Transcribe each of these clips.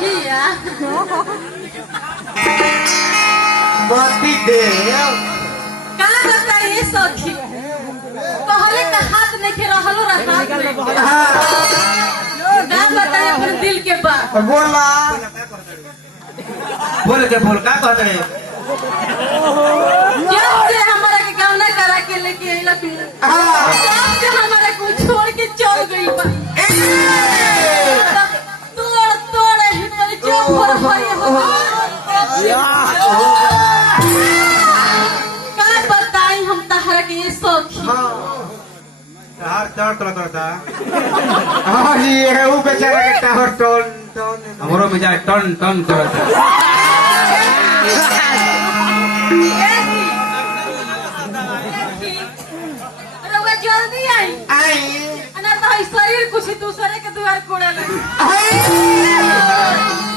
कहिया मती दे का बताइए सखी कहले का हाथ नहीं के रहलो रहा का बताइए अपने दिल के बात बोला बोले के बोल का कहते हैं जब से हमारा के गाँव ना करा के लेके आइला तू जब से हमारा को छोड़ के चल गई बा तोड़ तोड़ ही पर जो पर भाई हो का बताई हम तहरा के ये सखी हार चढ़ तो करता हां ये वो बेचारा के टावर टोन टोन हमरो मिजाज टन टन करता रउआ जल्दी आई आई ना तो ई शरीर कुछ दूसरे के द्वार कोड़े लगी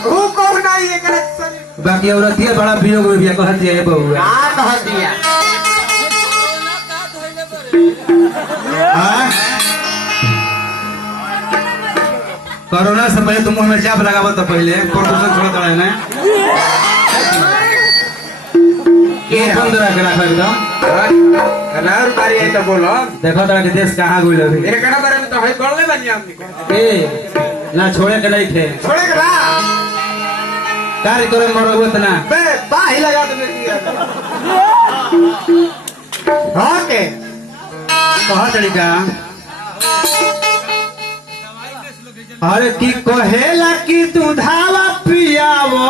वो कौन नहीं है करे बाकी औरत ये बड़ा वियोग में भी कहती है बहू हां कह दिया कोरोना से पहले तुम मुंह में चाप लगाबो तो पहले प्रदूषण थोड़ा थोड़ा है ना ये बंद रख रखा एकदम कलर बारी है तो बोलो देखो तो देश कहाँ गुल अभी एकरा बारे में तो है बोलने बनी हमनी ए ना छोड़े के नहीं थे छोड़े के ना कार्य करे मरो उतना बे बाही लगा दे हां के कहा तरीका अरे की कहेला की दूधावा पियावो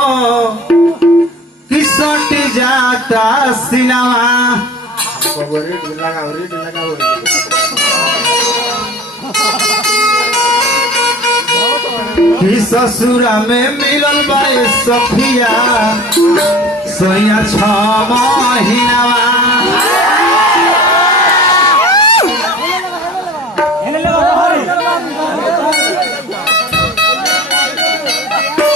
कि सट जाता सिनावा रीड लगा कि ससुरा में मिलल बा सफिया सोया 6 महीनावा